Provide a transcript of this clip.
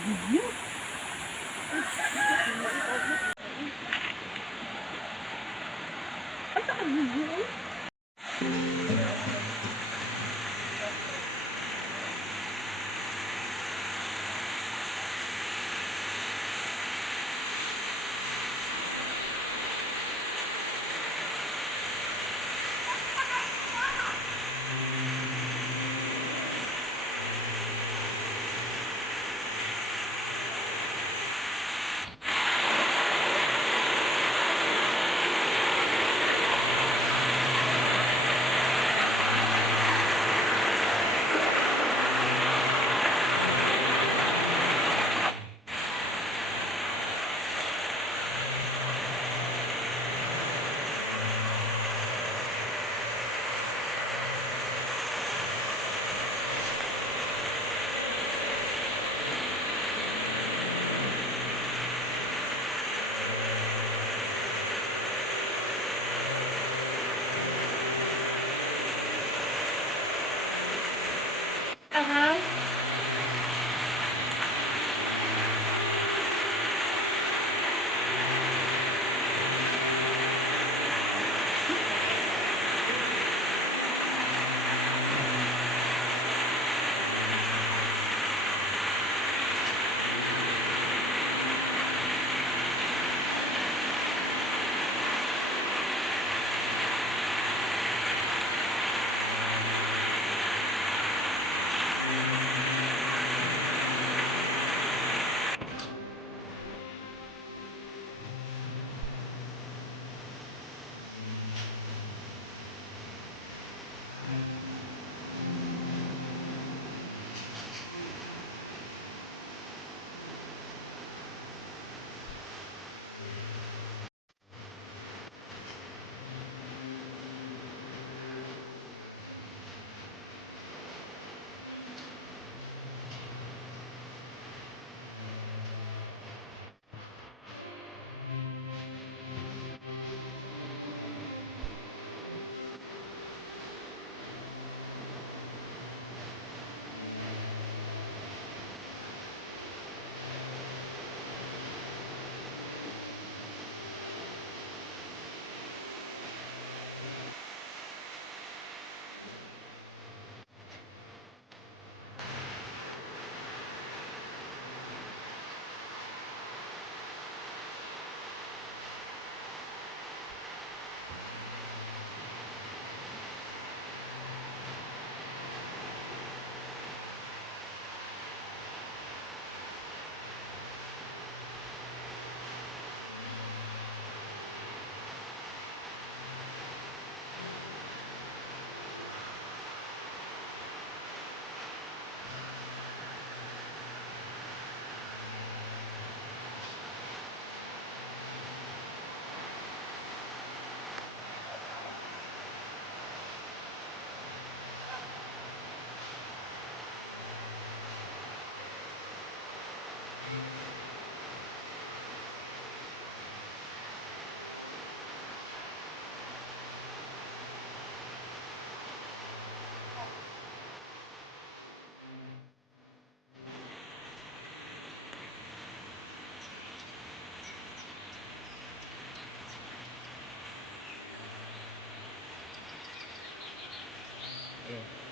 візілки. Uh-huh. yeah.